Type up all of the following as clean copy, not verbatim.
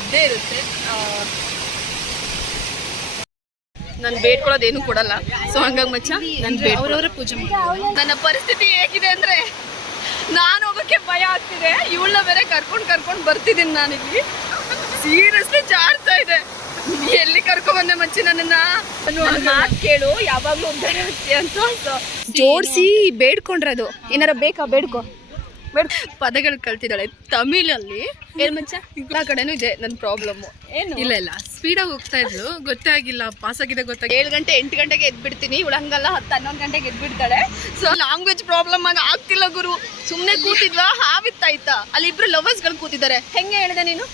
ಇದ್ದೇ ಇರುತ್ತೆ. ನಾನು ಬೇಡ್ಕೊಳ್ಳೋದೇನು ಕೊಡಲ್ಲ. ಸೊ ಹಂಗಾಗಿ ಮಚ್ಚ ನಾನು ಅವರವರ ಪೂಜೆ ಮಾಡಿ. ನನ್ನ ಪರಿಸ್ಥಿತಿ ಹೇಗಿದೆ ಅಂದರೆ ನಾನು ಹೋಗೋಕ್ಕೆ ಭಯ ಆಗ್ತಿದೆ. ಇವಳನ್ನ ಬೇರೆ ಕರ್ಕೊಂಡು ಬರ್ತಿದ್ದೀನಿ ನಾನಿಲ್ಲಿ. ಸೀರಿಯಸ್ಲಿ ಜಾಡ್ತಾ ಇದೆ. ಎಲ್ಲಿ ಕರ್ಕೊಂಡ್ಬಂದೆ ಮಚ್ಚಿ ನನ್ನನ್ನ ಮಾತು ಕೇಳು, ಯಾವಾಗಲೂ ಒಬ್ಬರೇ ಆಗ್ತೀಯ ಅಂತ ಜೋಡಿಸಿ ಬೇಡ್ಕೊಂಡ್ರದು. ಏನಾರ ಬೇಕಾ ಬೇಡ್ಕೊ ಪದಗಳು ಕಲ್ತಿದ್ದಾಳೆ ತಮಿಳಲ್ಲಿ. ಏನು ಮಚ್ಚ ಎಲ್ಲ ಕಡೆನೂ ಇದೆ ನನ್ನ ಪ್ರಾಬ್ಲಮ್ಮು. ಏನು ಇಲ್ಲ ಸ್ಪೀಡಾಗಿ ಹೋಗ್ತಾ ಇದ್ರು, ಗೊತ್ತೇ ಆಗಿಲ್ಲ ಪಾಸ್ ಆಗಿದೆ ಗೊತ್ತಾಗಿ. 7 ಗಂಟೆ 8 ಗಂಟೆಗೆ ಎದ್ಬಿಡ್ತೀನಿ, ಇವಳಂಗಲ್ಲ 10-11 ಗಂಟೆಗೆ ಎದ್ಬಿಡ್ತಾಳೆ. ಸೊ ಲ್ಯಾಂಗ್ವೇಜ್ ಪ್ರಾಬ್ಲಮ್ ಆಗಿ ಆಗ್ತಿಲ್ಲ ಗುರು. ಸುಮ್ಮನೆ ಕೂತಿದ್ವಾ ಹಾವಿತ್ತಾಯ್ತಾ, ಅಲ್ಲಿ ಇಬ್ರು ಲವರ್ಸ್ಗಳು ಕೂತಿದ್ದಾರೆ. ಹೆಂಗೆ ಹೇಳಿದೆ ನೀನು?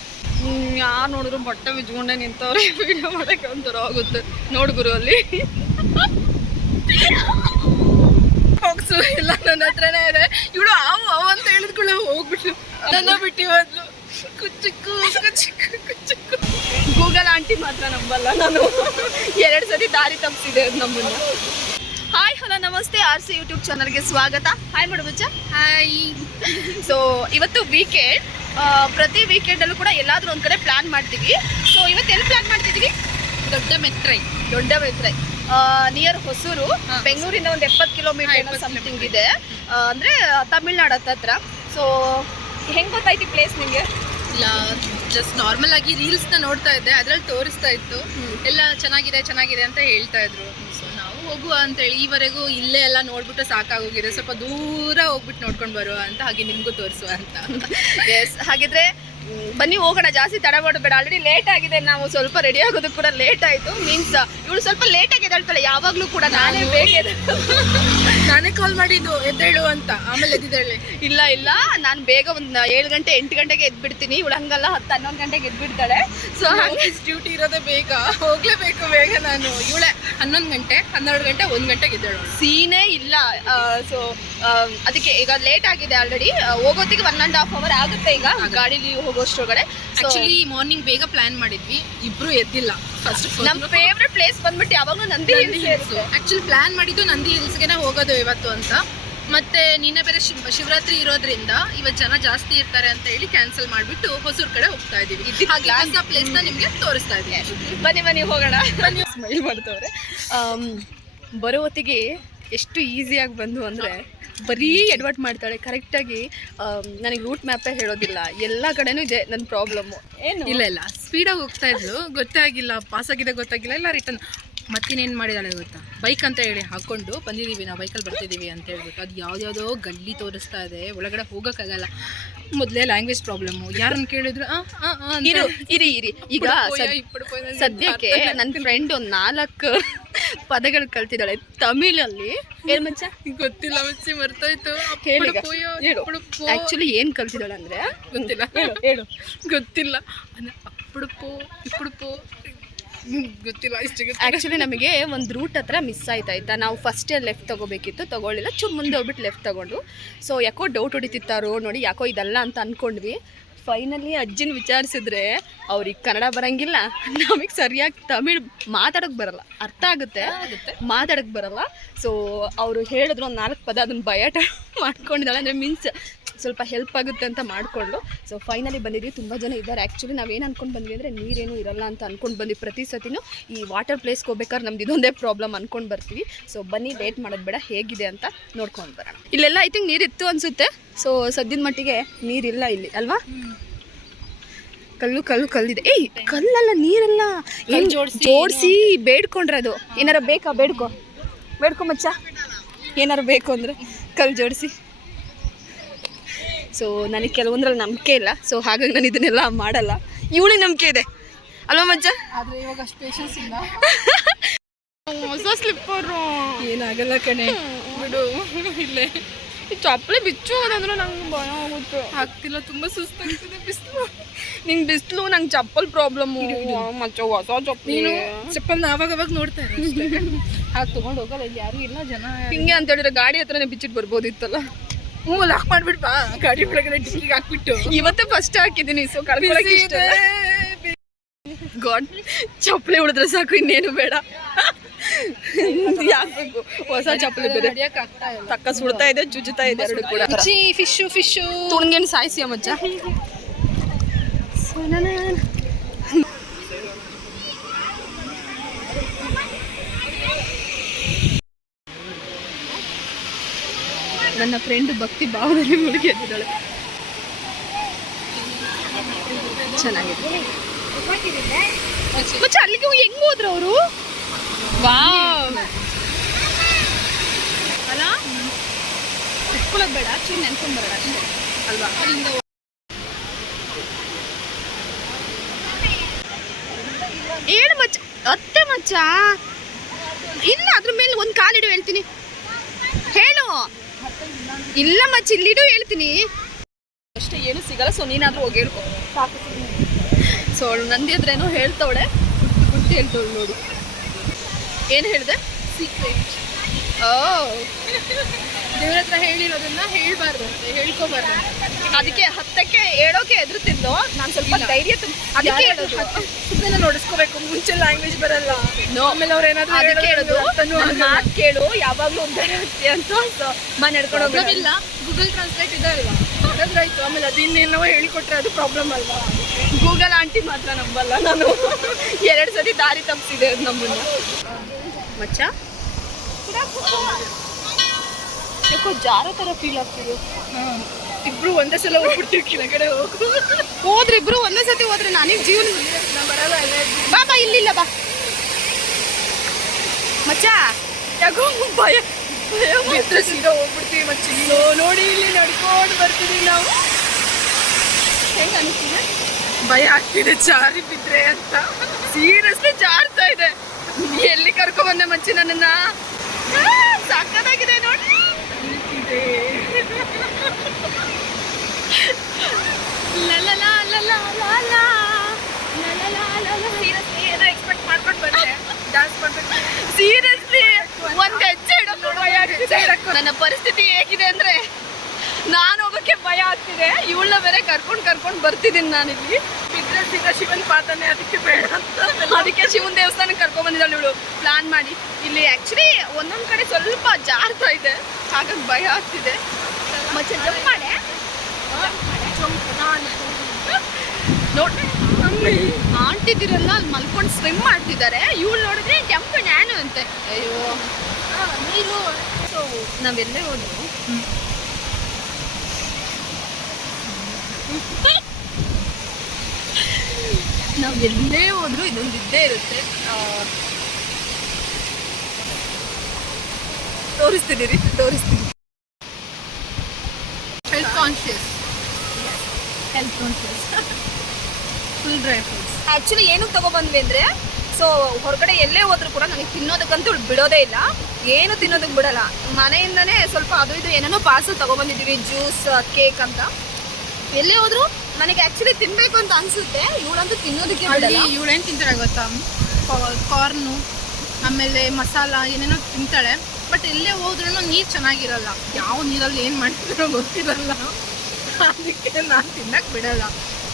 ಯಾರು ನೋಡಿದ್ರು ಬಟ್ಟೆ ಬಿಚ್ಕೊಂಡೆ ನಿಂತವ್ರೆ, ವಿಡಿಯೋ ಮಾಡೋಕ್ಕೆ ಒಂಥರ ಆಗುತ್ತೆ. ನೋಡು ಗುರು ಅಲ್ಲಿ ಹೋಗ್ಸು ಇಲ್ಲ ನನ್ನ ಹತ್ರನೇ ಇದೆ. ಇವಳು ಅವು ಅಂತ ಹೇಳಿದ್ಕೊಳ್ಳೆ ಹೋಗ್ಬಿಟ್ಟು ನನ್ನ ಬಿಟ್ಟು ಹೋದ್ಲು. ಕುಚ್ಚುಕ್ಕು ಗೂಗಲ್ ಆಂಟಿ ಮಾತ್ರ ನಂಬಲ್ಲ ನಾನು. 2 ಸತಿ ದಾರಿ ತಪ್ಪಿಸಿದೆ ಅದು ನಮ್ಮನ್ನ. ಹಾಯ್ ಹಲೋ ನಮಸ್ತೆ, RC ಯೂಟ್ಯೂಬ್ ಚಾನಲ್ಗೆ ಸ್ವಾಗತ. ಹಾಯ್ ಮಾಡು ಬಚ್ಚ. ಹಾಯ್. ಸೊ ಇವತ್ತು ವೀಕೆಂಡ್. ಪ್ರತಿ ವೀಕೆಂಡಲ್ಲೂ ಕೂಡ ಎಲ್ಲಾದರೂ ಒಂದು ಕಡೆ ಪ್ಲ್ಯಾನ್ ಮಾಡ್ತೀವಿ. ಸೊ ಇವತ್ತು ಎಲ್ಲಿ ಪ್ಲ್ಯಾನ್ ಮಾಡ್ತಿದ್ದೀವಿ? ದೊಡ್ಡ ಮೆಟ್ರೈ ನಿಯರ್ ಹೊಸೂರು. ಬೆಂಗಳೂರಿಂದ ಒಂದು 70 ಕಿಲೋಮೀಟರ್ ಸಮಥಿಂಗ್ ಇದೆ. ಅಂದರೆ ತಮಿಳ್ನಾಡು ಹತ್ರ. ಸೊ ಹೆಂಗೆ ಗೊತ್ತಾಯ್ತು ಪ್ಲೇಸ್ ನಿಮಗೆ? ಇಲ್ಲ, ಜಸ್ಟ್ ನಾರ್ಮಲ್ ಆಗಿ ರೀಲ್ಸ್ನ ನೋಡ್ತಾ ಇದ್ದೆ, ಅದರಲ್ಲಿ ತೋರಿಸ್ತಾ ಇತ್ತು. ಎಲ್ಲ ಚೆನ್ನಾಗಿದೆ ಅಂತ ಹೇಳ್ತಾ ಇದ್ರು. ಸೊ ನಾವು ಹೋಗುವ ಅಂತೇಳಿ ಈವರೆಗೂ ಇಲ್ಲೇ ಎಲ್ಲ ನೋಡ್ಬಿಟ್ಟು ಸಾಕಾಗೋಗಿದೆ. ಸ್ವಲ್ಪ ದೂರ ಹೋಗ್ಬಿಟ್ಟು ನೋಡ್ಕೊಂಡು ಬರುವ ಅಂತ, ಹಾಗೆ ನಿಮಗೂ ತೋರಿಸುವ ಅಂತ. ಎಸ್, ಹಾಗಿದ್ರೆ ಬನ್ನಿ ಹೋಗೋಣ. ಜಾಸ್ತಿ ತಡ ಮಾಡಬೇಡ, ಆಲ್ರೆಡಿ ಲೇಟ್ ಆಗಿದೆ. ನಾವು ಸ್ವಲ್ಪ ರೆಡಿ ಆಗೋದಕ್ಕೆ ಕೂಡ ಲೇಟ್ ಆಯಿತು. ಮೀನ್ಸ್ ಇವಳು ಸ್ವಲ್ಪ ಲೇಟ್ ಆಗಿ ಎದ್ದೇಳ್ತಾಳೆ ಯಾವಾಗಲೂ ಕೂಡ. ನಾನೇ ಕಾಲ್ ಮಾಡಿದ್ದು ಎದ್ದೇಳು ಅಂತ, ಆಮೇಲೆ ಎದ್ದಿದ್ದಾಳೆ. ಇಲ್ಲ ನಾನು ಬೇಗ ಒಂದು 7 ಗಂಟೆ 8 ಗಂಟೆಗೆ ಎದ್ಬಿಡ್ತೀನಿ. ಇವಳು ಹಂಗಲ್ಲ 10-11 ಗಂಟೆಗೆ ಎದ್ಬಿಡ್ತಾಳೆ. ಸೊ ಹಾಗೆ ಡ್ಯೂಟಿ ಇರೋದೇ ಬೇಗ, ಹೋಗ್ಲೇಬೇಕು ಬೇಗ ನಾನು. ಇವಳೆ 11 ಗಂಟೆ 12 ಗಂಟೆ 1 ಗಂಟೆಗೆ ಎದ್ದೇಳು, ಸೀನೇ ಇಲ್ಲ. ಸೊ ಅದಕ್ಕೆ ಈಗ ಲೇಟ್ ಆಗಿದೆ ಆಲ್ರೆಡಿ. ಹೋಗೋತ್ತಿಗೆ 1.5 ಅವರ್ ಆಗುತ್ತೆ ಈಗ ಗಾಡೀಲಿ ಹೋಗೋಷ್ಟ್ರೊಳಗಡೆ. ಆಕ್ಚುಲಿ ಮಾರ್ನಿಂಗ್ ಬೇಗ ಪ್ಲಾನ್ ಮಾಡಿದ್ವಿ, ಇಬ್ರು ಎದ್ದಿಲ್ಲ. ಫಸ್ಟ್ ನಮ್ಮ ಫೇವ್ರೆಟ್ ಪ್ಲೇಸ್ ಬಂದ್ಬಿಟ್ಟು ಯಾವಾಗಲೂ ನಂದಿ ಹಿಲ್ಸ್. ಆಕ್ಚುಲಿ ಪ್ಲಾನ್ ಮಾಡಿದ್ದು ನಂದಿ ಹಿಲ್ಸ್ಗೆ ಹೋಗೋದು ಇವತ್ತು ಅಂತ. ಮತ್ತೆ ನಿನ್ನೆ ಬೇರೆ ಶಿವರಾತ್ರಿ ಇರೋದ್ರಿಂದ ಇವತ್ತು ಜನ ಜಾಸ್ತಿ ಇರ್ತಾರೆ ಅಂತ ಹೇಳಿ ಕ್ಯಾನ್ಸಲ್ ಮಾಡಿಬಿಟ್ಟು ಹೊಸೂರು ಕಡೆ ಹೋಗ್ತಾ ಇದೀವಿ. ಹಾಗೆ ಆ ಪ್ಲೇಸ್ನ ನಿಮಗೆ ತೋರಿಸ್ತಾ ಇದೀವಿ. ಬನ್ನಿ ಹೋಗೋಣ. ಸ್ಮೈಲ್ ಮಾಡ್ತವ್ರೆ. ಬರೋ ಹೊತ್ತಿಗೆ ಎಷ್ಟು ಈಸಿಯಾಗಿ ಬಂದು ಅಂದರೆ ಬರೀ ಎಡ್ವರ್ಟ್ ಮಾಡ್ತಾಳೆ. ಕರೆಕ್ಟಾಗಿ ನನಗೆ ರೂಟ್ ಮ್ಯಾಪೇ ಹೇಳೋದಿಲ್ಲ. ಎಲ್ಲ ಕಡೆನೂ ಇದೆ ನನ್ನ ಪ್ರಾಬ್ಲಮ್ಮು. ಏನು ಇಲ್ಲ ಸ್ಪೀಡಾಗಿ ಹೋಗ್ತಾ ಇದ್ರು, ಗೊತ್ತೇ ಆಗಿಲ್ಲ ಪಾಸ್ ಆಗಿದೆ ಗೊತ್ತಾಗಿಲ್ಲ. ಎಲ್ಲ ರಿಟರ್ನ್ ಮತ್ತಿನ್ನೇನು ಮಾಡಿದಾಳೆ ಗೊತ್ತಾ? ಬೈಕ್ ಅಂತ ಹೇಳಿ ಹಾಕ್ಕೊಂಡು ಬಂದಿದ್ದೀವಿ, ನಾವು ಬೈಕಲ್ಲಿ ಬರ್ತಿದ್ದೀವಿ ಅಂತ ಹೇಳ್ಬಿಟ್ಟು ಅದು ಯಾವುದ್ಯಾವುದೋ ಗಲ್ಲಿ ತೋರಿಸ್ತಾ ಇದೆ. ಒಳಗಡೆ ಹೋಗೋಕ್ಕಾಗಲ್ಲ. ಮೊದಲೇ ಲ್ಯಾಂಗ್ವೇಜ್ ಪ್ರಾಬ್ಲಮ್ಮು. ಯಾರನ್ನು ಕೇಳಿದ್ರು ಇರಿ ಈಗ ಸದ್ಯಕ್ಕೆ ನನ್ನ ಫ್ರೆಂಡ್ ಒಂದು 4 ಪದಗಳು ಕಲ್ತಿದ್ದಾಳೆ ತಮಿಳಲ್ಲಿ. ಏನು ಮಚ್ಚ? ಗೊತ್ತಿಲ್ಲ ಮಚ್ಚಿ, ಮರ್ತೋಯ್ತು. ಆ್ಯಕ್ಚುಲಿ ಏನು ಕಲ್ತಿದ್ದಾಳೆ ಅಂದರೆ ಹೇಳು. ಗೊತ್ತಿಲ್ಲ. ಅಪ್ಪುಡುಪು ಇಪ್ಪುಡುಪು ಗೊತ್ತಿಲ್ಲ. ಆ್ಯಕ್ಚುಲಿ ನಮಗೆ ಒಂದು ರೂಟ್ ಹತ್ರ ಮಿಸ್ ಆಯ್ತಾ. ನಾವು ಫಸ್ಟೇ ಲೆಫ್ಟ್ ತೊಗೋಬೇಕಿತ್ತು, ತೊಗೊಳ್ಳಿಲ್ಲ. ಮುಂದೆ ಹೋಗ್ಬಿಟ್ಟು ಲೆಫ್ಟ್ ತೊಗೊಂಡು. ಸೊ ಯಾಕೋ ಡೌಟ್ ಹೊಡಿತಿತ್ತಾರೋ ನೋಡಿ, ಯಾಕೋ ಇದಲ್ಲ ಅಂತ ಅಂದ್ಕೊಂಡ್ವಿ. ಫೈನಲಿ ಅಜ್ಜಿನ ವಿಚಾರಿಸಿದ್ರೆ ಅವ್ರಿಗೆ ಕನ್ನಡ ಬರೋಂಗಿಲ್ಲ, ನಮಗೆ ಸರಿಯಾಗಿ ತಮಿಳ್ ಮಾತಾಡೋಕ್ಕೆ ಬರಲ್ಲ. ಅರ್ಥ ಆಗುತ್ತೆ, ಮಾತಾಡೋಕ್ಕೆ ಬರಲ್ಲ. ಸೊ ಅವರು ಹೇಳಿದ್ರು ಒಂದು 4 ಪದ, ಅದನ್ನು ಬಯಾಟ ಮಾಡ್ಕೊಂಡಿದ್ದಾಳೆ. ಅಂದರೆ ಮೀನ್ಸ್ ಸ್ವಲ್ಪ ಹೆಲ್ಪ್ ಆಗುತ್ತೆ ಅಂತ ಮಾಡಿಕೊಂಡು. ಸೊ ಫೈನಲಿ ಬಂದಿದ್ವಿ. ತುಂಬ ಜನ ಇದ್ದಾರೆ. ಆ್ಯಕ್ಚುಲಿ ನಾವೇನು ಅಂದ್ಕೊಂಡು ಬಂದ್ವಿ ಅಂದರೆ ನೀರೇನು ಇರಲ್ಲ ಅಂತ ಅಂದ್ಕೊಂಡು ಬಂದ್ವಿ. ಪ್ರತಿ ಸತಿನೂ ಈ ವಾಟರ್ ಪ್ಲೇಸ್ಗೆ ಹೋಗ್ಬೇಕಾದ್ರೆ ನಮ್ದು ಇದೊಂದೇ ಪ್ರಾಬ್ಲಮ್ ಅಂದ್ಕೊಂಡು ಬರ್ತೀವಿ. ಸೊ ಬನ್ನಿ, ಲೇಟ್ ಮಾಡೋದು ಬೇಡ, ಹೇಗಿದೆ ಅಂತ ನೋಡ್ಕೊಂಡು ಬರೋಣ. ಇಲ್ಲೆಲ್ಲ ಐ ಥಿಂಕ್ ನೀರಿತ್ತು ಅನಿಸುತ್ತೆ. ಸೊ ಸದ್ಯದ ಮಟ್ಟಿಗೆ ನೀರಿಲ್ಲ ಇಲ್ಲಿ ಅಲ್ವಾ? ಕಲ್ಲಿದೆ. ಕಲ್ಲಲ್ಲ, ನೀರಲ್ಲ, ಏನು ಜೋಡಿಸಿ ಬೇಡ್ಕೊಂಡ್ರದು. ಏನಾರ ಬೇಕಾ ಬೇಡ್ಕೊ ಮಚ್ಚ. ಏನಾರು ಬೇಕು ಅಂದರೆ ಕಲ್ಲು ಜೋಡಿಸಿ. ಸೊ ನನಗೆ ಕೆಲವೊಂದ್ರಲ್ಲಿ ನಂಬಿಕೆ ಇಲ್ಲ. ಸೊ ಹಾಗಾಗಿ ನಾನು ಇದನ್ನೆಲ್ಲ ಮಾಡಲ್ಲ. ಇವಳಿಗೆ ನಂಬಿಕೆ ಇದೆ ಅಲ್ವಾ ಮಚ್ಚ? ಆದರೆ ಇವಾಗ ಅಷ್ಟು ಪೇಷನ್ಸ್ ಇಲ್ಲ. ಹೊಸ ಸ್ಲಿಪ್ಪರು ಏನಾಗಲ್ಲ ಕಣೆ, ಬಿಡು. ಇಲ್ಲೇ ಚಪ್ಪಲಿ ಬಿಚ್ಚೋದಂದ್ರೆ ನಂಗೆ ಭಯ ಆಗುತ್ತೆ. ಆಗ್ತಿಲ್ಲ, ತುಂಬ ಸುಸ್ತಾಗ್ತಿದೆ. ಬಿಸಿಲು, ನಿಂಗೆ ಬಿಸಿಲು, ನಂಗೆ ಚಪ್ಪಲ್ ಪ್ರಾಬ್ಲಮ್ಮು ಮಚ್ಚ. ಹೊಸ ಚಪ್ಪಲ್ ಆವಾಗ ನೋಡ್ತಾ ಇರೋ ಹಾಗೆ ತೊಗೊಂಡು ಹೋಗಲ್ಲ. ಇಲ್ಲಿ ಯಾರೂ ಇಲ್ಲ, ಜನ ಹಿಂಗೆ ಅಂತ ಹೇಳಿದ್ರೆ ಗಾಡಿ ಹತ್ರನೇ ಬಿಚ್ಚಿಟ್ಟು ಬರ್ಬೋದಿತ್ತಲ್ಲ. ಲಾಕ್ ಮಾಡ್ಬಿಟ್ಟು ಬಾ, ಗಾಡಿ ಒಳಗಡೆ ಡಿಕ್ಕಿಗೆ ಹಾಕ್ಬಿಟ್ಟು. ಇವತ್ತೇ ಫಸ್ಟ್ ಹಾಕಿದ್ದೀನಿ. ಸೊ ಕಳ್ಕೊಳಕ್ಕೆ ಇಷ್ಟ. ಗಾಡ್, ಚಪ್ಪಲಿ ಉಳಿದ್ರೆ ಸಾಕು, ಇನ್ನೇನು ಬೇಡ. ಯಾಕಬೇಕು ಹೊಸ ಚಪ್ಪಲಿ ಬೇರೆ ತಕ್ಕ ಸುಡ್ತಾ ಇದೆ, ಚುಚ್ಚುತ್ತಾ ಇದೆ ಎರಡು ಕೂಡ. ಫಿಶು ತುಣ್ಗೇನು ಸಾಯಿಸಿ ಮಚ್ಚ. ನನ್ನ ಫ್ರೆಂಡ್ ಭಕ್ತಿ ಭಾವದಲ್ಲಿ ಮುಳುಗಿ ಎದ್ದಿದ್ದಾಳೆ. ಚೆನ್ನಾಗಿದೆ. ಮತ್ತೆ ಅಲ್ಲಿಗೆ ಹೆಂಗ್ ಹೋದ್ರು ಅವರು? ವಾವ್ ಅಲ್ಲ, ಇಟ್ಕೊಳ್ಳೋದು ಬೇಡ, ಚೂರು ನೆನ್ಕೊಂಡ್ ಬರೋಣ ಅಷ್ಟೇ ಅಲ್ವಾ? ಅಲ್ಲಿಂದ ಏನು ಮಚ್ಚ, ಅತ್ತೆ ಮಚ್ಚ ಇಲ್ಲ, ಅದ್ರ ಮೇಲೆ ಒಂದು ಕಾಲಿಡು ಹೇಳ್ತೀನಿ. ಹೇಳು. ಇಲ್ಲ ಮಚ್ಚ, ಇಲ್ಲಿಡು ಹೇಳ್ತೀನಿ ಅಷ್ಟೇ, ಏನು ಸಿಗಲ್ಲ. ಸೊ ನೀನಾದ್ರೂ ಹೋಗಿ ಹೇಳ್ಕೊ ಸಾಕು. ಸೊ ಅವಳು ನಂದಿ ಹತ್ರೇನೋ ಹೇಳ್ತವಳೆ, ಗುರ್ತು ಹೇಳ್ತವಳು ನೋಡು. ಏನು ಹೇಳಿದೆ? ಸೀಕ್ರೆಟ್. ಓ, ದೇವ್ರ ಹತ್ರ ಹೇಳಿರೋದನ್ನ ಹೇಳ್ಬಾರ್ದಂತೆ, ಹೇಳ್ಕೋಬಾರ್ದು. ಅದಕ್ಕೆ ಹತ್ತಕ್ಕೆ ಹೇಳೋಕೆ ಎದುರುತ್ತಿದ್ದು ನಾನು ಸ್ವಲ್ಪ ಧೈರ್ಯ ಅದಕ್ಕೆ ಹೇಳೋದು. ಸುಮ್ಮನೆ ನೋಡಿಸ್ಕೋಬೇಕು, ಮುಂಚೆ ಲ್ಯಾಂಗ್ವೇಜ್ ಬರಲ್ಲ. ಆಮೇಲೆ ಅವ್ರು ಏನಾದ್ರು ಅದಕ್ಕೆ ಹೇಳೋದು, ಮಾತು ಕೇಳು, ಯಾವಾಗಲೂ ಒಂದೇ ಅಂತ ನಡ್ಕೊಂಡು ಹೋಗೋದಿಲ್ಲ. ಗೂಗಲ್ ಟ್ರಾನ್ಸ್ಲೇಟ್ ಇದೆ ಅಲ್ವಾ, ಆಯ್ತು. ಆಮೇಲೆ ಅದು ಇನ್ನೇನೋ ಹೇಳಿಕೊಟ್ರೆ ಅದು ಪ್ರಾಬ್ಲಮ್ ಅಲ್ವಾ. ಗೂಗಲ್ ಆಂಟಿ ಮಾತ್ರ ನಂಬಲ್ಲ ನಾನು. 2 ಸತಿ ದಾರಿ ತಪ್ಪಿಸಿದೆ ನಮ್ಮನ್ನ. ಮಚ್ಚ ಯಾಕೋ ಜಾರೋ ಥರ ಫೀಲ್ ಆಗ್ತಿದೆ. ಇಬ್ರು ಒಂದೇ ಸಲ ಹೋಗ್ಬಿಡ್ತೀವಿ ಕೆಳಗಡೆ. ಹೋದ್ರೆ ಇಬ್ರು ಒಂದೇ ಸತಿ ಹೋದ್ರೆ ನಾನೀಗ ಜೀವನ ಬರಲ್ಲ. ಬಾ ಇಲ್ಲಿಲ್ಲ ಬಾ ಮಚ್ಚ. ಯಾಕೋ ಭಯ ಬಿಟ್ಟರೆ ಸೀದಾ ಹೋಗ್ಬಿಡ್ತೀವಿ ಮಚ್ಚಿ. ನೋಡಿ ಇಲ್ಲಿ ನಡ್ಕೊಂಡು ಬರ್ತೀವಿ ನಾವು. ಹೆಂಗೆ ಅನಿಸ್ತಿದೆ? ಭಯ ಆಗ್ತಿದೆ ಜಾರಿ ಬಿದ್ರೆ ಅಂತ. ಸೀರಿಯಸ್ಲಿ ಜಾರ್ತಾ ಇದೆ. ಎಲ್ಲಿ ಕರ್ಕೊಂಡ್ಬಂದೆ ಮಚ್ಚಿ ನನ್ನನ್ನ? ಸಾಕಾಗಿದೆ ನೋಡಿ. ಎಕ್ಸ್ಪೆಕ್ಟ್ ಮಾಡ್ಕೊಂಡು ಬಂದೆ, ಡಾನ್ಸ್ ಮಾಡ್ಬೇಕು. ಸೀರಿಯಸ್ಲಿ ಒಂದ್ ಹೆಜ್ಜೆ ಇಡೋದು ಭಯ ಆಗ್ತಿದೆ. ನನ್ನ ಪರಿಸ್ಥಿತಿ ಹೇಗಿದೆ ಅಂದ್ರೆ ನಾನು ಹೋಗೋಕ್ಕೆ ಭಯ ಆಗ್ತಿದೆ. ಇವಳನ್ನ ಬೇರೆ ಕರ್ಕೊಂಡು ಬರ್ತಿದ್ದೀನಿ ನಾನಿಲ್ಲಿ. ಬಿದ್ರೆ ಸೀದಾ ಶಿವನ್ ಪಾತನೆ, ಅದಕ್ಕೆ ಬೇಡ ಅಂತ. ಅದಕ್ಕೆ ಶಿವನ್ ದೇವಸ್ಥಾನಕ್ಕೆ ಕರ್ಕೊಂಡ್ ಬಂದಿದ್ದಾಳೆ ಇವಳು ಪ್ಲಾನ್ ಮಾಡಿ. ಇಲ್ಲಿ ಆಕ್ಚುಲಿ ಒಂದೊಂದ್ ಕಡೆ ಸ್ವಲ್ಪ ಜಾರ್ತಾ ಇದೆ, ಹಾಗಾಗಿ ಭಯ ಆಗ್ತಿದೆ. ಮತ್ತೆ ಜಂಪ್ ಮಾಡೆ ನೋಡಿ. ಆಂಟಿದಿರಲ್ಲ ಅಲ್ಲಿ ಮಲ್ಕೊಂಡು ಸ್ವಿಮ್ ಮಾಡ್ತಿದ್ದಾರೆ. ಇವಳು ನೋಡಿದ್ರೆ ಜಂಪ್ ನಾನು ಅಂತೆ. ಅಯ್ಯೋ ನೀನು. ಸೊ ನಾವೆಲ್ಲೇ ಹೋದ್ರು ಇದೊಂದು ಇದ್ದೇ ಇರುತ್ತೆ. ತೋರಿಸ್ತೀನಿ. Health conscious full dry fruits. Actually ಏನಕ್ಕೆ ತೊಗೊಬಂದ್ವಿ ಅಂದರೆ, ಸೊ ಹೊರಗಡೆ ಎಲ್ಲೇ ಹೋದ್ರೂ ಕೂಡ ನನಗೆ ತಿನ್ನೋದಕ್ಕಂತೂ ಬಿಡೋದೇ ಇಲ್ಲ, ಏನು ತಿನ್ನೋದಕ್ಕೆ ಬಿಡಲ್ಲ. ಮನೆಯಿಂದನೇ ಸ್ವಲ್ಪ ಅದು ಇದು ಏನೇನೋ ಪಾರ್ಸಲ್ ತೊಗೊಬಂದಿದ್ದೀವಿ, ಜ್ಯೂಸ್, ಕೇಕ್ ಅಂತ. ಎಲ್ಲೇ ಹೋದ್ರು ನನಗೆ ಆ್ಯಕ್ಚುಲಿ ತಿನ್ನಬೇಕು ಅಂತ ಅನಿಸುತ್ತೆ. ಇವಳಂತೂ ತಿನ್ನೋದಕ್ಕೆ ಬಿಡಲ್ಲ. ಇವಳೇನು ತಿಂತಾಳೆ ಗೊತ್ತಾ? ಕಾರ್ನು, ಆಮೇಲೆ ಮಸಾಲ ಏನೇನೋ ತಿಂತಾಳೆ. ಬಟ್ ಎಲ್ಲೇ ಹೋದ್ರೂ ನೀರು ಚೆನ್ನಾಗಿರಲ್ಲ. ಯಾವ ನೀರಲ್ಲಿ ಏನು ಮಾಡ್ತಿರೋ ಗೊತ್ತಿರಲ್ಲ. ಅದಕ್ಕೆ ನಾನು ತಿನ್ನಕ್ಕೆ ಬಿಡಲ್ಲ.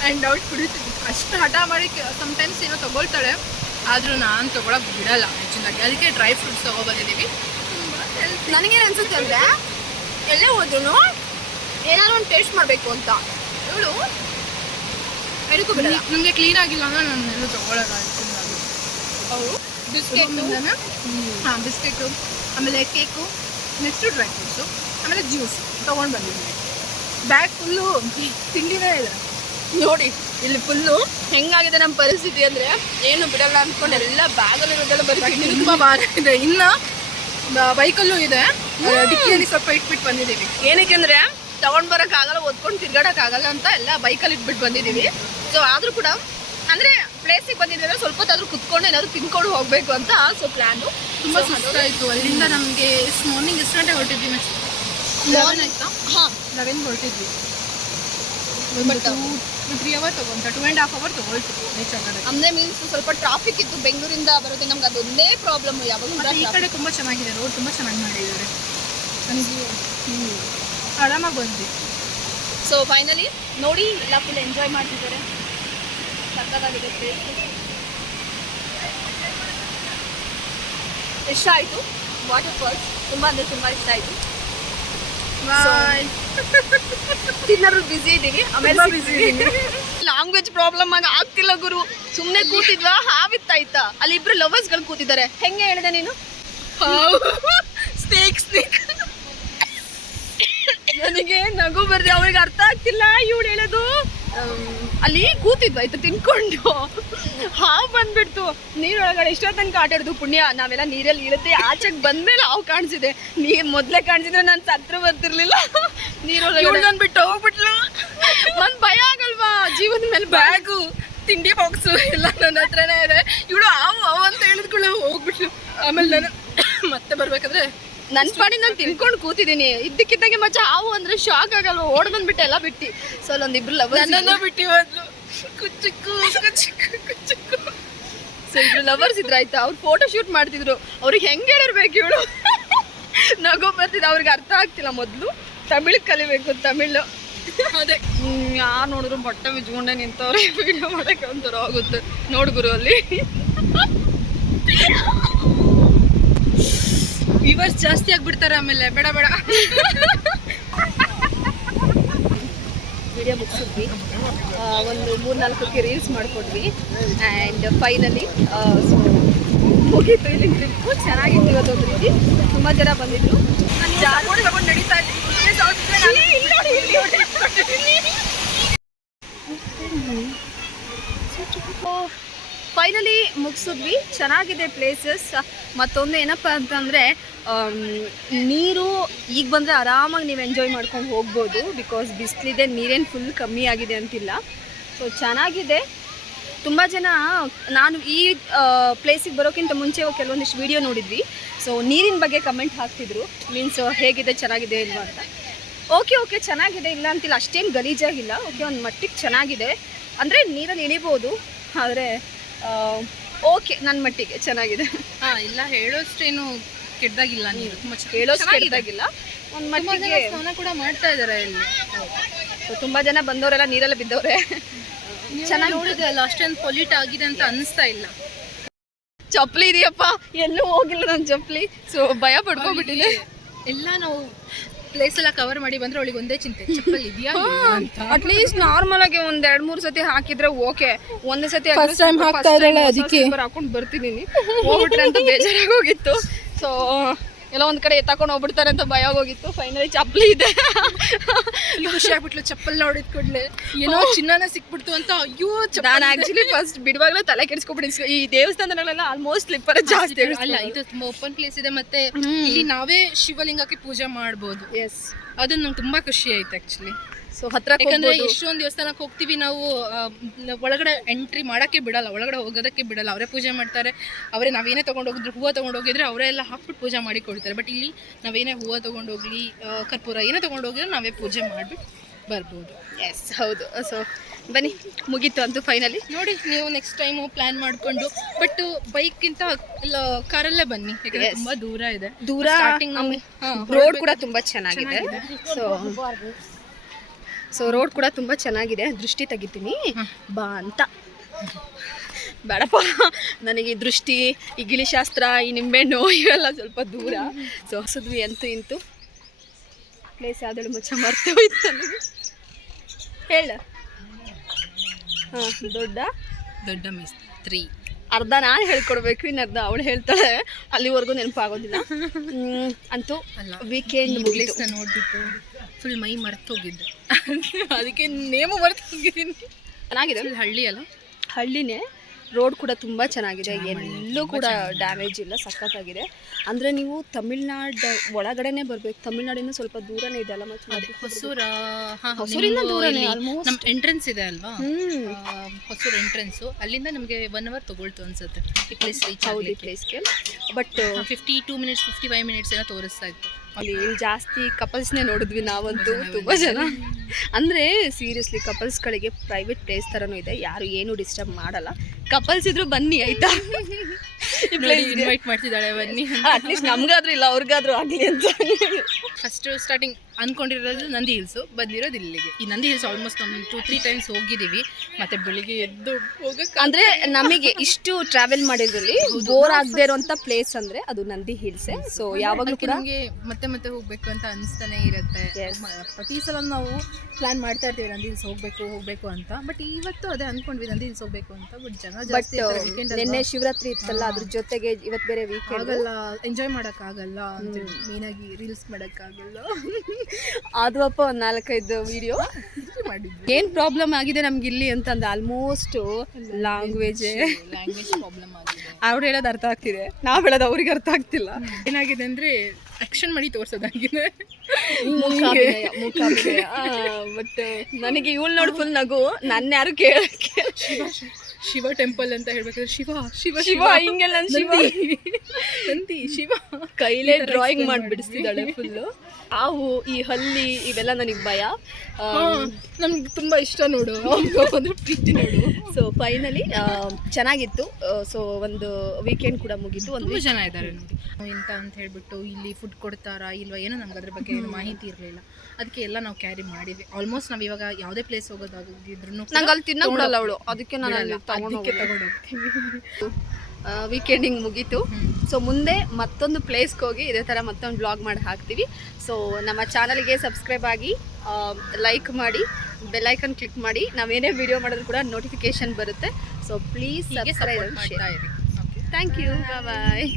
ಆ್ಯಂಡ್ ಅವ್ಳು ಕುಡಿತೀನಿ. ಅಷ್ಟು ಹಠ ಮಾಡಿ ಸಮ್ಟೈಮ್ಸ್ ಏನೋ ತೊಗೊಳ್ತಾಳೆ, ಆದರೂ ನಾನು ತೊಗೊಳಕ್ಕೆ ಬಿಡಲ್ಲ ಹೆಚ್ಚಿನಾಗಿ. ಅದಕ್ಕೆ ಡ್ರೈ ಫ್ರೂಟ್ಸ್ ತೊಗೊಬಂದಿದ್ದೀವಿ. ನನಗೇನು ಅನ್ಸುತ್ತೆ ಅಂದರೆ, ಎಲ್ಲೇ ಹೋದ್ರೂ ಏನಾದ್ರು ಒಂದು ಟೇಸ್ಟ್ ಮಾಡಬೇಕು ಅಂತ ಇವಳು ಎಡಕ್ಕೂ ಬಿಡಲ್ಲ. ನಮಗೆ ಕ್ಲೀನ್ ಆಗಿಲ್ಲ ಅಂದರೆ ನಾನು ಎಲ್ಲೂ ತೊಗೊಳಲ್ಲ ಹೆಚ್ಚಿನಾಗಿ. ಅವರು ಬಿಸ್ಕೆಟು, ಆಮೇಲೆ ಕೇಕು, ನೆಕ್ಸ್ಟು ಡ್ರೈ ಫ್ರೂಟ್ಸು, ಆಮೇಲೆ ಜ್ಯೂಸ್ ತೊಗೊಂಡು ಬಂದಿದ್ದೀನಿ. ಬ್ಯಾಗ್ ಫುಲ್ಲು ತಿಂಡಿನೇ ಇದೆ ನೋಡಿ. ಇಲ್ಲಿ ಫುಲ್ಲು ಹೆಂಗಾಗಿದೆ ನಮ್ಮ ಪರಿಸ್ಥಿತಿ ಅಂದರೆ, ಏನು ಬಿಡಲ್ಲ ಅಂದ್ಕೊಂಡು ಎಲ್ಲ ಬ್ಯಾಗಲ್ಲಿರೋದೆಲ್ಲ ಬರ್ತೀನಿ. ತುಂಬ ಭಾರ ಇದೆ. ಇನ್ನು ಬೈಕಲ್ಲೂ ಇದೆ, ಡಿಕ್ಕಿಯಲ್ಲಿ ಸ್ವಲ್ಪ ಇಟ್ಬಿಟ್ಟು ಬಂದಿದ್ದೀವಿ. ಏನಕ್ಕೆ ಅಂದರೆ ತಗೊಂಡು ಬರೋಕ್ಕಾಗಲ್ಲ, ಓದ್ಕೊಂಡು ತಿರ್ಗಾಡೋಕ್ಕಾಗಲ್ಲ ಅಂತ ಎಲ್ಲ ಬೈಕಲ್ಲಿ ಇಟ್ಬಿಟ್ಟು ಬಂದಿದ್ದೀವಿ. ಸೊ ಆದರೂ ಕೂಡ ಅಂದರೆ ಪ್ಲೇಸಿಗೆ ಬಂದಿದ್ದೀವಿ, ಸ್ವಲ್ಪ ಹೊತ್ತಾದರೂ ಕುತ್ಕೊಂಡು ಏನಾದರೂ ತಿನ್ಕೊಂಡು ಹೋಗಬೇಕು ಅಂತ. ಸೊ ಪ್ಲ್ಯಾನು ತುಂಬ ಸುಸ್ತಾಯಿತು. ಅಲ್ಲಿಂದ ನಮಗೆ ಮಾರ್ನಿಂಗ್ ಎಷ್ಟು ಗಂಟೆಗೆ ಹೊರಟಿದ್ವಿ? 11 ಆಯಿತಾ? ಹಾಂ, 11 ಹೊರಟಿದ್ವಿ. 3 ಅವರ್ ತೊಗೊಂತ, 2.5 ಅವರ್ ತೊಗೊಳ್ತು ನೇಚರ್. ಅಂದರೆ ಮೀನ್ಸ್ ಸ್ವಲ್ಪ ಟ್ರಾಫಿಕ್ ಇತ್ತು ಬೆಂಗಳೂರಿಂದ ಬರೋದು. ನಮ್ಗೆ ಅದೊಂದೇ ಪ್ರಾಬ್ಲಮ್. ಯಾವಾಗ ಈ ಕಡೆ ತುಂಬ ಚೆನ್ನಾಗಿದೆ, ರೋಡ್ ತುಂಬ ಚೆನ್ನಾಗಿ ಮಾಡಿದ್ದಾರೆ. ನನಗೆ ಆರಾಮಾಗಿ ಬಂದ್ವಿ. ಸೊ ಫೈನಲಿ ನೋಡಿ, ಎಲ್ಲ ಫುಲ್ ಎಂಜಾಯ್ ಮಾಡ್ತಿದ್ದಾರೆ. ಸಕ್ಕತ್ತಾಗಿದೆ ಪ್ಲೇಸ್. ಇಷ್ಟ ಆಯಿತು ವಾಟರ್ ಫಾಲ್ಸ್. ತುಂಬ ಅಂದರೆ ತುಂಬ ಇಷ್ಟ ಆಯಿತು. ತಿನ್ನೋರು ಬ್ಯುಸಿ ಇದ್ದೀವಿ. ಆಮೇಲೆ ಲ್ಯಾಂಗ್ವೇಜ್ ಪ್ರಾಬ್ಲಮ್ ಆಗಿ ಆಗ್ತಿಲ್ಲ ಗುರು. ಸುಮ್ಮನೆ ಕೂತಿದ್ವಾ, ಹಾವಿತ್ತಾಯ್ತಾ? ಅಲ್ಲಿ ಇಬ್ರು ಲವರ್ಸ್ಗಳು ಕೂತಿದ್ದಾರೆ. ಹೆಂಗೆ ಹೇಳಿದೆ ನೀನು? ಸ್ನೇಕ್ ನನಗೆ ನಗು ಬರ್ದೆ, ಅವ್ರಿಗೆ ಅರ್ಥ ಆಗ್ತಿಲ್ಲ ಇವಳು ಹೇಳೋದು. ಅಲ್ಲಿ ಕೂತಿದ್ವು ಆಯ್ತು ತಿನ್ಕೊಂಡು, ಹಾವು ಬಂದ್ಬಿಡ್ತು ನೀರೊಳಗಡೆ. ಇಷ್ಟೋ ತನಕ ಆಟ ಆಡೋದು ಪುಣ್ಯ, ನಾವೆಲ್ಲ ನೀರಲ್ಲಿ ಇರುತ್ತೆ. ಆಚೆಗೆ ಬಂದ್ಮೇಲೆ ಹಾವು ಕಾಣಿಸಿದೆ. ನೀರು ಮೊದಲೇ ಕಾಣಿಸಿದ್ರೆ ನಾನು ಸತ್ರ ಬರ್ತಿರ್ಲಿಲ್ಲ. ನೀರೊಳಗಡೆ ಬಂದ್ಬಿಟ್ಟು ಹೋಗ್ಬಿಟ್ಲು. ನನ್ ಭಯ ಆಗಲ್ವಾ ಜೀವನದ ಮೇಲೆ? ಬ್ಯಾಗು ತಿಂಡಿ ಬಾಕ್ಸು ಎಲ್ಲ ನನ್ನ ಹತ್ರನೇ ಇದೆ. ಇವಳು ಹಾವು ಅಂತ ಹೇಳಿದ್ಕೊಳ್ಳ ಹೋಗ್ಬಿಟ್ಲು. ಆಮೇಲೆ ನಾನು ಮತ್ತೆ ಬರ್ಬೇಕಾದ್ರೆ ನನ್ನ ಪಾಡಿ ನಾನು ತಿನ್ಕೊಂಡು ಕೂತಿದ್ದೀನಿ. ಇದ್ದಕ್ಕಿದ್ದಂಗೆ ಮಚ್ಚ ಹಾವು ಅಂದ್ರೆ ಶಾಕ್ ಆಗಲ್ವ? ಓಡ್ ಬಂದ್ಬಿಟ್ಟೆ ಎಲ್ಲ ಬಿಟ್ಟು. ಸೊ ಅಲ್ಲೊಂದಿಬ್ರು ಲವರ್ಸ್ ಬಿಟ್ಟು ಹೋದ್ಲು. ಕುಚ್ಚುಕ್ಕು ಕುಚ್ಚುಕ್ಕು ಕುಚ್ಚುಕ್ಕು. ಸೊ ಇಬ್ರು ಲವರ್ಸ್ ಇದ್ರು ಆಯ್ತಾ, ಅವ್ರು ಫೋಟೋ ಶೂಟ್ ಮಾಡ್ತಿದ್ರು. ಅವ್ರಿಗೆ ಹೆಂಗೆ ಹೇಳಿರ್ಬೇಕು ಇವಳು? ನಗು ಬರ್ತಿದ್ದೆ. ಅವ್ರಿಗೆ ಅರ್ಥ ಆಗ್ತಿಲ್ಲ. ಮೊದಲು ತಮಿಳ್ ಕಲಿಬೇಕು, ತಮಿಳು. ಅದೇ ಯಾರು ನೋಡಿದ್ರು ಬಟ್ಟೆ ಬಿಚ್ಕೊಂಡೆ ನಿಂತವ್ರೆ. ವಿಡಿಯೋ ಮಾಡಕ್ಕೆ ಒಂಥರ ಆಗುತ್ತೆ. ನೋಡ್ಗುರು ಅಲ್ಲಿ ವ್ಯೂವರ್ಸ್ ಜಾಸ್ತಿ ಆಗ್ಬಿಡ್ತಾರೆ ಆಮೇಲೆ. ಬೇಡ ಬೇಡ. ವಿಡಿಯೋ ಮುಗಿಸಿದ್ವಿ. ಒಂದು 3-4 ರೀಲ್ಸ್ ಮಾಡ್ಕೊಡ್ವಿ. ಆ್ಯಂಡ್ ಫೈನಲಿ ಸೊ ಮುಗೀತು ಇಲ್ಲಿ ಟ್ರಿಪ್ಪು. ಚೆನ್ನಾಗಿತ್ತು. ಇವತ್ತೊಂದು ರೀತಿ ತುಂಬ ಜನ ಬಂದಿದ್ರು. ಜಾಸ್ತಿ ತಗೊಂಡು ನಡೀತಾ ಇದ್ವಿ. ಫೈನಲಿ ಮುಗಿಸಿದ್ವಿ. ಚೆನ್ನಾಗಿದೆ ಪ್ಲೇಸಸ್. ಮತ್ತೊಂದು ಏನಪ್ಪ ಅಂತಂದರೆ ನೀರು ಈಗ ಬಂದರೆ ಆರಾಮಾಗಿ ನೀವು ಎಂಜಾಯ್ ಮಾಡ್ಕೊಂಡು ಹೋಗ್ಬೋದು. ಬಿಕಾಸ್ ಬಿಸಿಲಿದೆ, ನೀರೇನು ಫುಲ್ ಕಮ್ಮಿ ಆಗಿದೆ ಅಂತಿಲ್ಲ. ಸೊ ಚೆನ್ನಾಗಿದೆ. ತುಂಬ ಜನ ನಾನು ಈ ಪ್ಲೇಸಿಗೆ ಬರೋಕ್ಕಿಂತ ಮುಂಚೆ ಕೆಲವೊಂದಿಷ್ಟು ವೀಡಿಯೋ ನೋಡಿದ್ವಿ. ಸೊ ನೀರಿನ ಬಗ್ಗೆ ಕಮೆಂಟ್ ಹಾಕ್ತಿದ್ರು. ಮೀನ್ಸ್ ಹೇಗಿದೆ, ಚೆನ್ನಾಗಿದೆ ಇಲ್ವಾ ಅಂತ. ಓಕೆ ಚೆನ್ನಾಗಿದೆ, ಇಲ್ಲ ಅಂತಿಲ್ಲ. ಅಷ್ಟೇನು ಗಲೀಜಾಗಿಲ್ಲ. ಓಕೆ, ಒಂದು ಮಟ್ಟಿಗೆ ಚೆನ್ನಾಗಿದೆ. ಅಂದರೆ ನೀರಲ್ಲಿ ಇಳಿಬೋದು, ಆದರೆ ಓಕೆ ನನ್ನ ಮಟ್ಟಿಗೆ ಚೆನ್ನಾಗಿದೆ. ಇಲ್ಲ ಹೇಳೋಷ್ಟೇನು ಕೆಟ್ಟದಾಗಿಲ್ಲ. ನೀರು ತುಂಬ ಹೇಳೋಷ್ಟು ಕೆಟ್ಟದಾಗಿಲ್ಲ. ಒಂದು ಮಟ್ಟಿಗೆ ಸ್ನಾನ ಕೂಡ ಮಾಡ್ತಾ ಇದ್ದಾರೆ ಇಲ್ಲಿ. ಸೊ ತುಂಬ ಜನ ಬಂದವರೆಲ್ಲ ನೀರೆಲ್ಲ ಬಿದ್ದವ್ರೆ. ಚೆನ್ನಾಗಿ ನೋಡಿದೆ ಅಲ್ಲ, ಅಷ್ಟೊಂದು ಪೊಲ್ಯೂಟ್ ಆಗಿದೆ ಅಂತ ಅನಿಸ್ತಾ ಇಲ್ಲ. ಚಪ್ಪಲಿ ಇದೆಯಪ್ಪ, ಎಲ್ಲೂ ಹೋಗಿಲ್ಲ ನನ್ನ ಚಪ್ಪಲಿ. ಸೊ ಭಯ ಪಡ್ಕೊಂಡ್ಬಿಟ್ಟಿದೆ. ಎಲ್ಲ ನಾವು ಪ್ಲೇಸ್ ಎಲ್ಲ ಕವರ್ ಮಾಡಿ ಬಂದ್ರೆ ಅವಳಿಗೆ ಒಂದೇ ಚಿಂತೆ, ಚಪ್ಪಲಿ ಇದೆಯಾ ಅಂತ. ಅಟ್ಲೀಸ್ಟ್ ನಾರ್ಮಲ್ ಆಗಿ ಒಂದ್ 2-3 ಸತಿ ಹಾಕಿದ್ರೆ ಓಕೆ. ಒಂದೇ ಸತಿ ಹಾಕೊಂಡು ಬರ್ತಿದ್ದೀನಿ, ಹೋಗ್ಬಿಟ್ರೆ ಅಂತ ಬೇಜಾರಾಗೋಗಿತ್ತು. ಸೊ ಎಲ್ಲ ಒಂದ್ ಕಡೆ ಎತ್ತಾಕೊಂಡು ಹೋಗ್ಬಿಡ್ತಾರೆ ಅಂತ ಭಯ ಹೋಗಿತ್ತು. ಫೈನಲಿ ಚಪ್ಪಲಿ ಇದೆ. ಖುಷಿ ಆಗ್ಬಿಟ್ಲು ಚಪ್ಪಲ್ ನೋಡಿದ ಕೂಡಲೇ. ಏನೋ ಚಿನ್ನನ ಸಿಕ್ಬಿಡ್ತು ಅಂತ. ಅಯ್ಯೋ, ನಾನು ಆಕ್ಚುಲಿ ಫಸ್ಟ್ ಬಿಡುವಾಗಲೂ ತಲೆ ಕೆಡಿಸ್ಕೊಬಿಟ್ಟು ಈ ದೇವಸ್ಥಾನಗಳೆಲ್ಲ ಆಲ್ಮೋಸ್ಟ್ ಸ್ಲಿಪ್ಪರ್ ಜಾಸ್ತಿ. ಅಲ್ಲ, ಇದು ತುಂಬಾ ಓಪನ್ ಪ್ಲೇಸ್ ಇದೆ. ಮತ್ತೆ ಇಲ್ಲಿ ನಾವೇ ಶಿವಲಿಂಗಕ್ಕೆ ಪೂಜೆ ಮಾಡ್ಬೋದು. ಎಸ್, ಅದು ನಂಗೆ ತುಂಬಾ ಖುಷಿ ಆಯ್ತು ಆಕ್ಚುಲಿ. ಸೊ ಹತ್ರ ಯಾಕಂದ್ರೆ ಎಷ್ಟೊಂದು ದೇವಸ್ಥಾನಕ್ಕೆ ಹೋಗ್ತೀವಿ ನಾವು, ಒಳಗಡೆ ಎಂಟ್ರಿ ಮಾಡಕ್ಕೆ ಬಿಡಲ್ಲ, ಒಳಗಡೆ ಹೋಗೋದಕ್ಕೆ ಬಿಡಲ್ಲ. ಅವರೇ ಪೂಜೆ ಮಾಡ್ತಾರೆ. ಅವರೇ ನಾವೇನೇ ತೊಗೊಂಡೋಗಿದ್ರು, ಹೂವು ತೊಗೊಂಡೋಗಿದ್ರೆ ಅವರೇ ಎಲ್ಲ ಹಾಕ್ಬಿಟ್ಟು ಪೂಜೆ ಮಾಡಿ ಕೊಡ್ತಾರೆ. ಬಟ್ ಇಲ್ಲಿ ನಾವೇನೇ ಹೂವು ತೊಗೊಂಡೋಗ್ಲಿ, ಕರ್ಪೂರ ಏನೇ ತೊಗೊಂಡೋಗಿದ್ರೆ ನಾವೇ ಪೂಜೆ ಮಾಡಿಬಿಟ್ಟು ಬರ್ಬೋದು. ಎಸ್, ಹೌದು. ಸೊ ಬನ್ನಿ, ಮುಗೀತು ಅಂತೂ ಫೈನಲಿ. ನೋಡಿ, ನೀವು ನೆಕ್ಸ್ಟ್ ಟೈಮು ಪ್ಲ್ಯಾನ್ ಮಾಡಿಕೊಂಡು, ಬಟ್ ಬೈಕ್ಗಿಂತ ಇಲ್ಲ ಕಾರಲ್ಲೇ ಬನ್ನಿ. ಯಾಕಂದರೆ ತುಂಬ ದೂರ ಇದೆ. ದೂರ, ರೋಡ್ ಕೂಡ ತುಂಬ ಚೆನ್ನಾಗಿದೆ. ಸೊ ರೋಡ್ ಕೂಡ ತುಂಬ ಚೆನ್ನಾಗಿದೆ. ದೃಷ್ಟಿ ತೆಗಿತೀನಿ ಬಾ ಅಂತ. ಬೇಡಪ್ಪ, ನನಗೆ ಈ ದೃಷ್ಟಿ, ಈ ಗಿಳಿಶಾಸ್ತ್ರ, ಈ ನಿಂಬೆಹಣ್ಣು ಇವೆಲ್ಲ ಸ್ವಲ್ಪ ದೂರ. ಸೊ ಹಸಿದ್ವಿ ಅಂತೂ ಇಂತೂ. ಪ್ಲೇಸ್ ಯಾವ್ದು ಮುಚ್ಚ ಮರ್ತೆ ಹೋಯ್ತು ನನಗೆ. ಹೇಳ. ಹಾಂ, ದೊಡ್ಡ ಮಿಸ್ತ್ರಿ. ಅರ್ಧ ನಾನು ಹೇಳ್ಕೊಡ್ಬೇಕು, ಇನ್ನರ್ಧ ಅವಳು ಹೇಳ್ತಾಳೆ. ಅಲ್ಲಿವರೆಗೂ ನೆನಪಾಗೋದಿಲ್ಲ. ಅಂತೂ ವೀಕೆಂಡ್ ಪ್ಲೇಸ್ನ ನೋಡ್ಬಿಟ್ಟು ಫುಲ್ ಮೈ ಮರ್ತೋಗಿದ್ದು. ಅದಕ್ಕೆ ನೇಮು ಮರ್ತೋಗಿದ್ದೀನಿ. ಚೆನ್ನಾಗಿದೆ. ಹಳ್ಳಿ ಅಲ್ಲ, ಹಳ್ಳಿನೇ. ರೋಡ್ ಕೂಡ ತುಂಬ ಚೆನ್ನಾಗಿದೆ. ಎಲ್ಲೂ ಕೂಡ ಡ್ಯಾಮೇಜ್ ಇಲ್ಲ. ಸಖತ್ತಾಗಿದೆ. ಅಂದರೆ ನೀವು ತಮಿಳ್ನಾಡು ಒಳಗಡೆನೆ ಬರಬೇಕು. ತಮಿಳ್ನಾಡಿನ ಸ್ವಲ್ಪ ದೂರನೇ ಇದೆ ಅಲ್ಲ? ಮತ್ತೆ ಹೊಸೂರಿಂದ ದೂರನೇ. ನಮ್ಮ ಎಂಟ್ರೆನ್ಸ್ ಇದೆ ಅಲ್ವಾ, ಹೊಸೂರು ಎಂಟ್ರೆನ್ಸು, ಅಲ್ಲಿಂದ ನಮಗೆ 1 hour ತಗೊಳ್ತು ಅನ್ಸುತ್ತೆ ಈ ಪ್ಲೇಸ್ ರೀಚ್ ಆಗಿ. ಪ್ಲೇಸ್ಗೆ ಬಟ್ 52 minutes 55 minutes ಏನೋ ತೋರಿಸ್ತಾ ಇತ್ತು. ಅಲ್ಲಿ ಜಾಸ್ತಿ ಕಪಲ್ಸ್ನೇ ನೋಡಿದ್ವಿ ನಾವಂತೂ. ತುಂಬ ಜನ ಅಂದರೆ ಸೀರಿಯಸ್ಲಿ ಕಪಲ್ಸ್ಗಳಿಗೆ ಪ್ರೈವೇಟ್ ಪ್ಲೇಸ್ ಥರನೂ ಇದೆ. ಯಾರು ಏನು ಡಿಸ್ಟರ್ಬ್ ಮಾಡಲ್ಲ. ಕಪಲ್ಸ್ ಇದ್ರು ಬನ್ನಿ ಆಯ್ತಾ. ಇನ್ವೈಟ್ ಮಾಡ್ತಿದ್ದಾಳೆ, ಬನ್ನಿ. ಅಟ್ಲೀಸ್ಟ್ ನಮ್ಗಾದ್ರೂ ಇಲ್ಲ, ಅವ್ರಿಗಾದ್ರೂ ಆಗಲಿ ಅಂತ. ಫಸ್ಟ್ ಸ್ಟಾರ್ಟಿಂಗ್ ಅನ್ಕೊಂಡಿರೋದು ನಂದಿ ಹಿಲ್ಸು, ಬಂದಿರೋದು ಇಲ್ಲಿಗೆ. ಈ ನಂದಿ ಹಿಲ್ಸ್ ಆಲ್ಮೋಸ್ಟ್ ಒಂದು 2-3 times ಹೋಗಿದ್ದೀವಿ. ಮತ್ತೆ ಬೆಳಿಗ್ಗೆ ಎದ್ದು ಹೋಗಕ್ಕೆ ಅಂದರೆ ನಮಗೆ ಇಷ್ಟು ಟ್ರಾವೆಲ್ ಮಾಡಿದ್ರಲ್ಲಿ ಬೋರ್ ಆಗದೆ ಇರೋಂಥ ಪ್ಲೇಸ್ ಅಂದರೆ ಅದು ನಂದಿ ಹಿಲ್ಸೇ. ಸೊ ಯಾವಾಗಲೂ ಕೂಡ ನಮಗೆ ಮತ್ತೆ ಹೋಗ್ಬೇಕು ಅಂತ ಅನಿಸ್ತಾನೆ ಇರುತ್ತೆ. ಪ್ರತಿ ಸಲ ನಾವು ಪ್ಲಾನ್ ಮಾಡ್ತಾ ಇರ್ತೀವಿ ನಂದಿ ಹಿಲ್ಸ್ ಹೋಗ್ಬೇಕು ಅಂತ. ಬಟ್ ಇವತ್ತು ಅದೇ ಅನ್ಕೊಂಡ್ವಿ ನಂದಿ ಹಿಲ್ಸ್ ಹೋಗ್ಬೇಕು ಅಂತ. ಬಟ್ ಜನ ಜಾಸ್ತಿ, ನಿನ್ನೆ ಶಿವರಾತ್ರಿ ಇತ್ತಲ್ಲ, ಅದ್ರ ಜೊತೆಗೆ ಇವತ್ತು ಬೇರೆ ವೀಕೆಂಡ್, ಆಗಲ್ಲ, ಎಂಜಾಯ್ ಮಾಡೋಕ್ಕಾಗಲ್ಲ ಅಂತ. ಮೇನಾಗಿ ರೀಲ್ಸ್ ಮಾಡೋಕ್ಕಾಗಲ್ಲ. ಆದ್ವಪ್ಪ ಒಂದು 4-5 ವಿಡಿಯೋ ಮಾಡಿದ್ವಿ. ಏನು ಪ್ರಾಬ್ಲಮ್ ಆಗಿದೆ ನಮ್ಗೆ ಇಲ್ಲಿ ಅಂತಂದ್ರೆ ಆಲ್ಮೋಸ್ಟ್ ಲ್ಯಾಂಗ್ವೇಜ್ ಪ್ರಾಬ್ಲಮ್ ಆಗಿದೆ. ಅವ್ರು ಹೇಳೋದು ಅರ್ಥ ಆಗ್ತಿದೆ, ನಾವು ಹೇಳೋದು ಅವ್ರಿಗೆ ಅರ್ಥ ಆಗ್ತಿಲ್ಲ. ಏನಾಗಿದೆ ಅಂದ್ರೆ ಆಕ್ಷನ್ ಮಾಡಿ ತೋರ್ಸೋದಾಗಿದೆ. ಬಟ್ ನನಗೆ ಇವಳು ನೋಡಿ ಫುಲ್ ನಗು, ನನ್ನ ಯಾರು ಕೇಳಕ್ಕೆ. ಶಿವ ಟೆಂಪಲ್ ಅಂತ ಹೇಳ್ಬೇಕಾದ್ರೆ ಶಿವ ಶಿವ ಶಿವ ಹಿಂಗೆಲ್ಲ ನಂದಿ ಶಿವ ಕೈಲೇ ಡ್ರಾಯಿಂಗ್ ಮಾಡಿಬಿಡಿಸ್ತಿದ್ದಾಳೆ ಫುಲ್ಲು. ಹಾವು, ಈ ಹಲ್ಲಿ ಇವೆಲ್ಲ ನನಗೆ ಭಯ. ನಮ್ಗೆ ತುಂಬಾ ಇಷ್ಟ ನೋಡು, ಪ್ರೀತಿ ನೋಡು. ಸೊ ಫೈನಲಿ ಚೆನ್ನಾಗಿತ್ತು. ಸೊ ಒಂದು ವೀಕೆಂಡ್ ಕೂಡ ಮುಗೀತು. ತುಂಬ ಜನ ಇದ್ದಾರೆ ನೋಡಿ ಎಂತ ಅಂತ ಹೇಳ್ಬಿಟ್ಟು ಇಲ್ಲಿ ಫುಡ್ ಕೊಡ್ತಾರಾ ಇಲ್ವಾ ಏನೋ ನಮ್ಗೆ ಅದ್ರ ಬಗ್ಗೆ ಏನು ಮಾಹಿತಿ ಇರಲಿಲ್ಲ. ಅದಕ್ಕೆ ಎಲ್ಲ ನಾವು ಕ್ಯಾರಿ ಮಾಡಿದ್ವಿ. ಆಲ್ಮೋಸ್ಟ್ ನಾವು ಇವಾಗ ಯಾವುದೇ ಪ್ಲೇಸ್ ಹೋಗೋದಾಗಿದ್ರು ನಂಗೆ ಅಲ್ಲಿ ತಿನ್ನಕ್ಕೆ ಬಿಡಲ್ಲ ಅವಳು, ಅದಕ್ಕೆ ನಾನು ಅಲ್ಲಿ ತಗೊಂಡೋಗ್ತೀವಿ. ವೀಕೆಂಡಿಂಗ್ ಮುಗೀತು. ಸೊ ಮುಂದೆ ಮತ್ತೊಂದು ಪ್ಲೇಸ್ಗೆ ಹೋಗಿ ಇದೇ ಥರ ಮತ್ತೊಂದು ಬ್ಲಾಗ್ ಮಾಡಿ ಹಾಕ್ತೀವಿ. ಸೊ ನಮ್ಮ ಚಾನಲ್ಗೆ ಸಬ್ಸ್ಕ್ರೈಬ್ ಆಗಿ, ಲೈಕ್ ಮಾಡಿ, ಬೆಲ್ಲೈಕನ್ ಕ್ಲಿಕ್ ಮಾಡಿ. ನಾವೇನೇ ವಿಡಿಯೋ ಮಾಡಿದ್ರು ಕೂಡ ನೋಟಿಫಿಕೇಶನ್ ಬರುತ್ತೆ. ಸೊ ಪ್ಲೀಸ್ ಸಬ್ಸ್ಕ್ರೈಬ್ ಮಾಡ್ತಾ ಇರಿ. Thank you, bye.